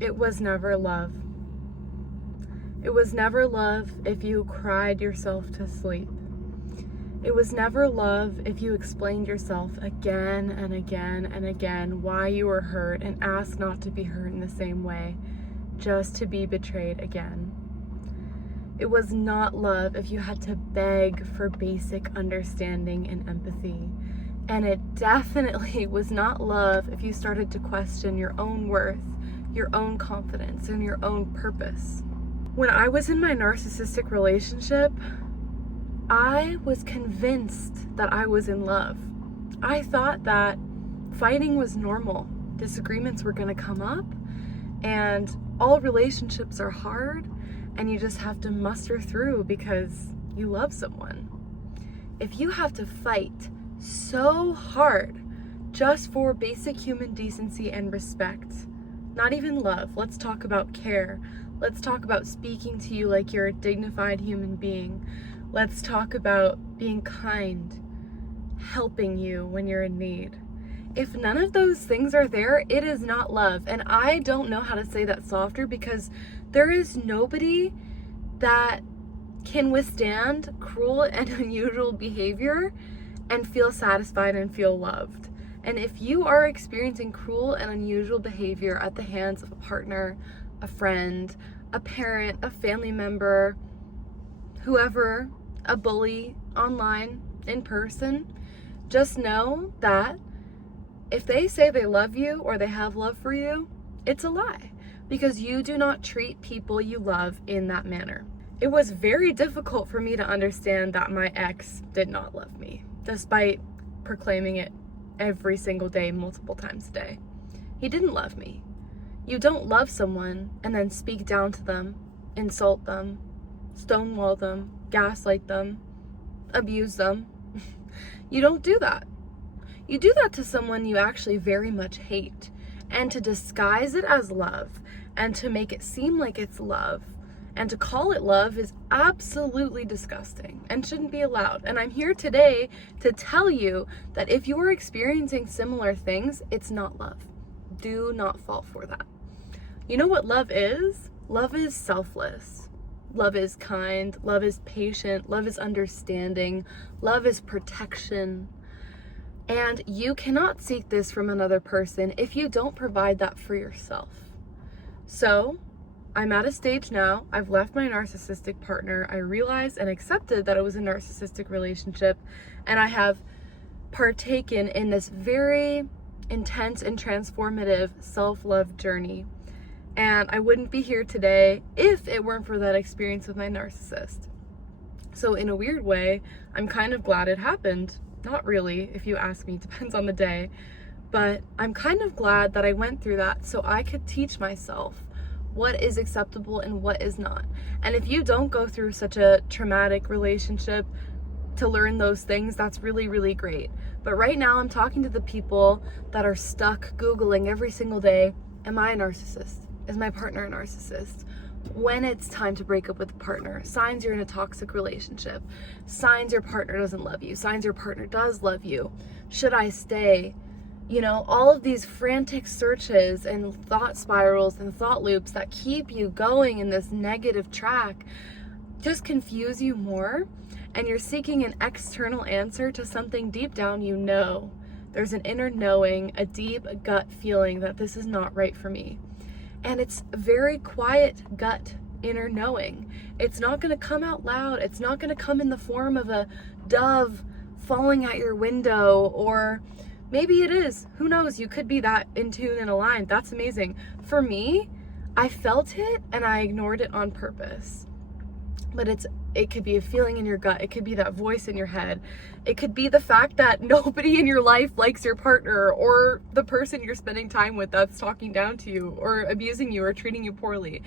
It was never love. It was never love if you cried yourself to sleep. It was never love if you explained yourself again and again and again why you were hurt and asked not to be hurt in the same way, just to be betrayed again. It was not love if you had to beg for basic understanding and empathy. And it definitely was not love if you started to question your own worth, your own confidence, and your own purpose. When I was in my narcissistic relationship, I was convinced that I was in love. I thought that fighting was normal. Disagreements were going to come up, and all relationships are hard, and you just have to muster through because you love someone. If you have to fight so hard just for basic human decency and respect, not even love, let's talk about care. Let's talk about speaking to you like you're a dignified human being. Let's talk about being kind, helping you when you're in need. If none of those things are there, it is not love. And I don't know how to say that softer because there is nobody that can withstand cruel and unusual behavior and feel satisfied and feel loved. And if you are experiencing cruel and unusual behavior at the hands of a partner, a friend, a parent, a family member, whoever, a bully, online, in person, just know that if they say they love you or they have love for you, it's a lie, because you do not treat people you love in that manner. It was very difficult for me to understand that my ex did not love me, despite proclaiming it every single day, multiple times a day. He didn't love me. You don't love someone and then speak down to them, insult them, stonewall them, gaslight them, abuse them. You don't do that. You do that to someone you actually very much hate. And to disguise it as love and to make it seem like it's love and to call it love is absolutely disgusting and shouldn't be allowed. And I'm here today to tell you that if you are experiencing similar things, it's not love. Do not fall for that. You know what love is? Love is selfless. Love is kind. Love is patient. Love is understanding. Love is protection. And you cannot seek this from another person if you don't provide that for yourself. So, I'm at a stage now, I've left my narcissistic partner, I realized and accepted that it was a narcissistic relationship, and I have partaken in this very intense and transformative self-love journey. And I wouldn't be here today if it weren't for that experience with my narcissist. So in a weird way, I'm kind of glad it happened. Not really, if you ask me, depends on the day. But I'm kind of glad that I went through that so I could teach myself what is acceptable and what is not. And if you don't go through such a traumatic relationship to learn those things, that's really, really great. But right now I'm talking to the people that are stuck Googling every single day, am I a narcissist? Is my partner a narcissist? When it's time to break up with a partner, signs you're in a toxic relationship, signs your partner doesn't love you, signs your partner does love you, should I stay? You know, all of these frantic searches and thought spirals and thought loops that keep you going in this negative track just confuse you more, and you're seeking an external answer to something deep down you know. There's an inner knowing, a deep gut feeling that this is not right for me. And it's a very quiet gut inner knowing. It's not going to come out loud. It's not going to come in the form of a dove falling at your window, or maybe it is. Who knows? You could be that in tune and aligned. That's amazing. For me, I felt it and I ignored it on purpose. But it could be a feeling in your gut. It could be that voice in your head. It could be the fact that nobody in your life likes your partner, or the person you're spending time with that's talking down to you or abusing you or treating you poorly.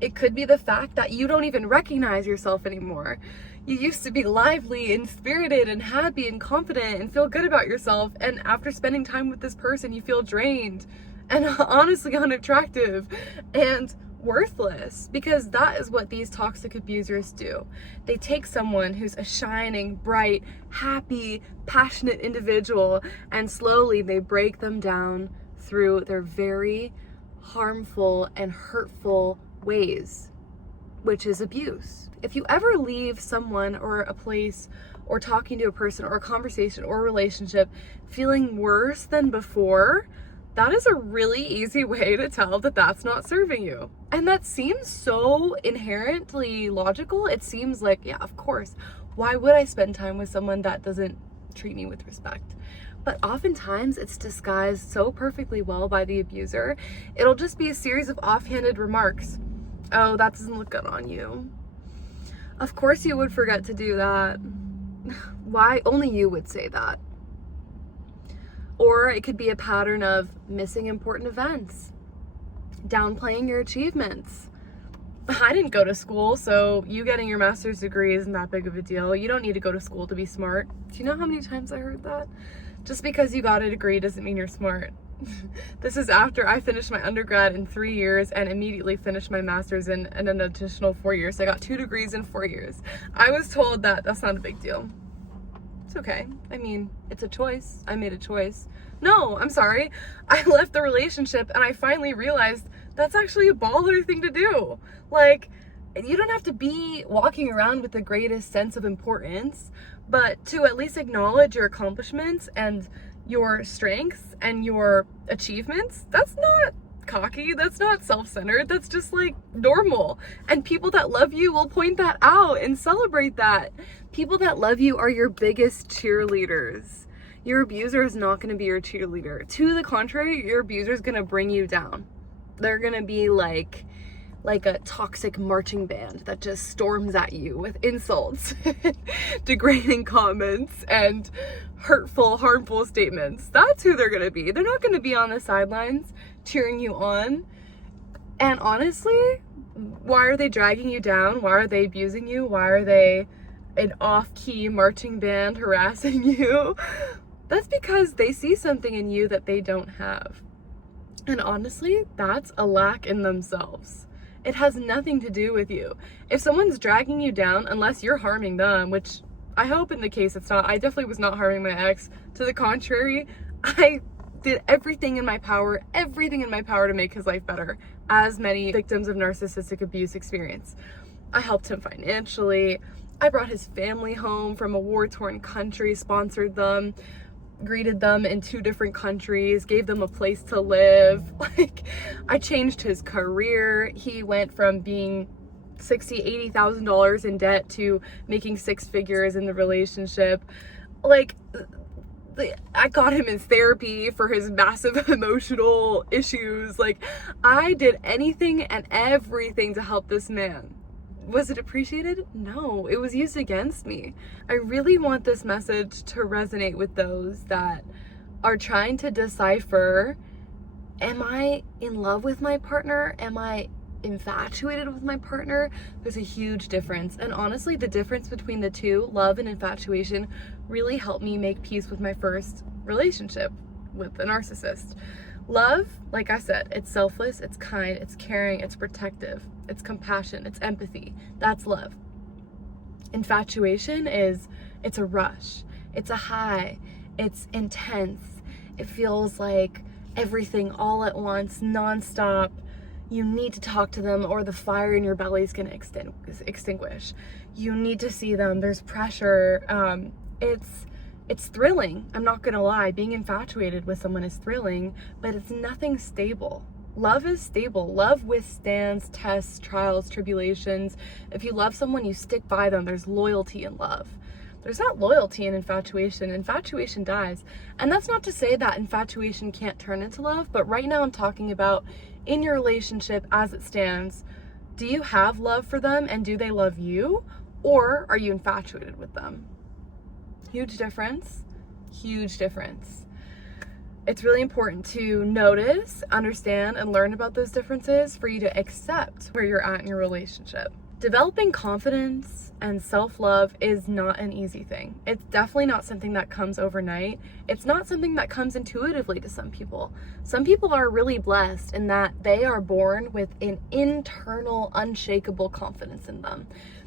It could be the fact that you don't even recognize yourself anymore. You used to be lively and spirited and happy and confident and feel good about yourself. And after spending time with this person, you feel drained and honestly unattractive and worthless, because that is what these toxic abusers do. They take someone who's a shining, bright, happy, passionate individual, and slowly they break them down through their very harmful and hurtful ways, which is abuse. If you ever leave someone or a place or talking to a person or a conversation or a relationship feeling worse than before, that is a really easy way to tell that that's not serving you. And that seems so inherently logical. It seems like, yeah, of course, why would I spend time with someone that doesn't treat me with respect? But oftentimes it's disguised so perfectly well by the abuser. It'll just be a series of offhanded remarks. Oh, that doesn't look good on you. Of course you would forget to do that. Why? Only you would say that. Or it could be a pattern of missing important events, downplaying your achievements. I didn't go to school, so you getting your master's degree isn't that big of a deal. You don't need to go to school to be smart. Do you know how many times I heard that? Just because you got a degree doesn't mean you're smart. This is after I finished my undergrad in 3 years and immediately finished my master's in an additional 4 years. So I got 2 degrees in 4 years. I was told that that's not a big deal. It's okay. I mean, it's a choice. I made a choice. No, I'm sorry. I left the relationship and I finally realized that's actually a baller thing to do. Like, you don't have to be walking around with the greatest sense of importance, but to at least acknowledge your accomplishments and your strengths and your achievements, that's not cocky, that's not self-centered, that's just like normal. And people that love you will point that out and celebrate that. People that love you are your biggest cheerleaders. Your abuser is not going to be your cheerleader. To the contrary, your abuser is going to bring you down. They're going to be like a toxic marching band that just storms at you with insults, degrading comments, and hurtful, harmful statements. That's who they're going to be. They're not going to be on the sidelines cheering you on. And honestly, why are they dragging you down? Why are they abusing you? Why are they an off-key marching band harassing you? That's because they see something in you that they don't have. And honestly, that's a lack in themselves. It has nothing to do with you. If someone's dragging you down, unless you're harming them, which I hope in the case it's not. I definitely was not harming my ex. To the contrary, I did everything in my power to make his life better, as many victims of narcissistic abuse experience. I helped him financially. I brought his family home from a war-torn country, sponsored them, greeted them in 2 different countries, gave them a place to live. Like, I changed his career. He went from being $60,000-$80,000 in debt to making 6 figures in the relationship. Like, I got him in therapy for his massive emotional issues. Like, I did anything and everything to help this man. Was it appreciated? No, it was used against me. I really want this message to resonate with those that are trying to decipher, am I in love with my partner? Am I infatuated with my partner? There's a huge difference. And honestly, the difference between the two, love and infatuation, really helped me make peace with my first relationship with a narcissist. Love, like I said, it's selfless, it's kind, it's caring, it's protective, it's compassion, it's empathy. That's love. Infatuation it's a rush, it's a high, it's intense. It feels like everything all at once, nonstop. You need to talk to them or the fire in your belly is gonna extinguish. You need to see them, there's pressure. It's thrilling, I'm not gonna lie. Being infatuated with someone is thrilling, but it's nothing stable. Love is stable. Love withstands tests, trials, tribulations. If you love someone, you stick by them. There's loyalty in love. There's not loyalty in infatuation. Infatuation dies. And that's not to say that infatuation can't turn into love, but right now I'm talking about in your relationship as it stands. Do you have love for them and do they love you? Or are you infatuated with them? Huge difference, huge difference. It's really important to notice, understand, and learn about those differences for you to accept where you're at in your relationship. Developing confidence and self-love is not an easy thing. It's definitely not something that comes overnight. It's not something that comes intuitively to some people. Some people are really blessed in that they are born with an internal, unshakable confidence in them,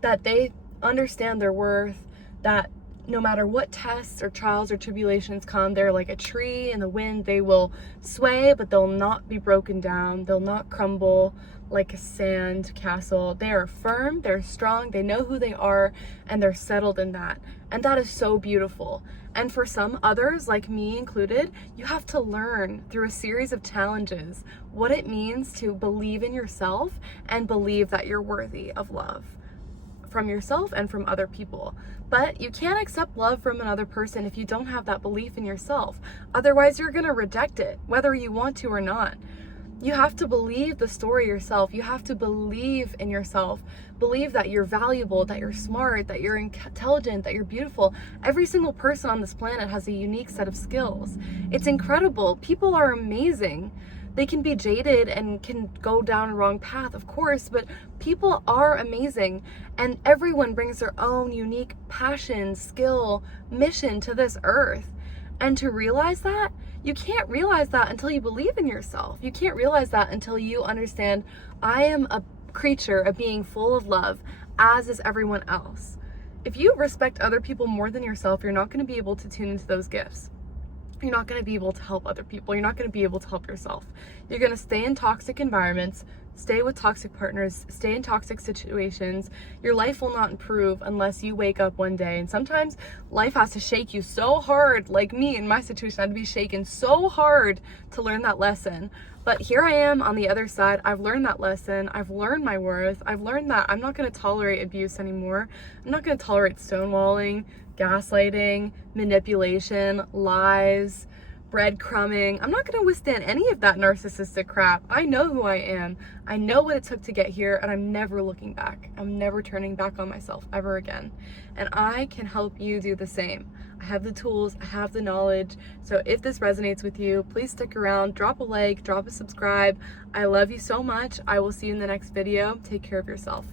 that they understand their worth, that no matter what tests or trials or tribulations come, they're like a tree in the wind. They will sway, but they'll not be broken down. They'll not crumble like a sand castle. They are firm, they're strong, they know who they are, and they're settled in that. And that is so beautiful. And for some others, like me included, you have to learn through a series of challenges what it means to believe in yourself and believe that you're worthy of love from yourself and from other people. But you can't accept love from another person if you don't have that belief in yourself. Otherwise, you're going to reject it, whether you want to or not. You have to believe the story yourself. You have to believe in yourself. Believe that you're valuable, that you're smart, that you're intelligent, that you're beautiful. Every single person on this planet has a unique set of skills. It's incredible. People are amazing. They can be jaded and can go down a wrong path, of course, but people are amazing, and everyone brings their own unique passion, skill, mission to this earth. And to realize that, you can't realize that until you believe in yourself. You can't realize that until you understand, I am a creature, a being full of love, as is everyone else. If you respect other people more than yourself, you're not going to be able to tune into those gifts. You're not going to be able to help other people. You're not going to be able to help yourself. You're going to stay in toxic environments, stay with toxic partners, stay in toxic situations. Your life will not improve unless you wake up one day. And sometimes life has to shake you so hard, like me in my situation, I had to be shaken so hard to learn that lesson. But here I am on the other side. I've learned that lesson. I've learned my worth. I've learned that I'm not going to tolerate abuse anymore. I'm not going to tolerate stonewalling, gaslighting, manipulation, lies, breadcrumbing. I'm not going to withstand any of that narcissistic crap. I know who I am. I know what it took to get here, and I'm never looking back. I'm never turning back on myself ever again. And I can help you do the same. I have the tools, I have the knowledge. So if this resonates with you, please stick around, drop a like, drop a subscribe. I love you so much. I will see you in the next video. Take care of yourself.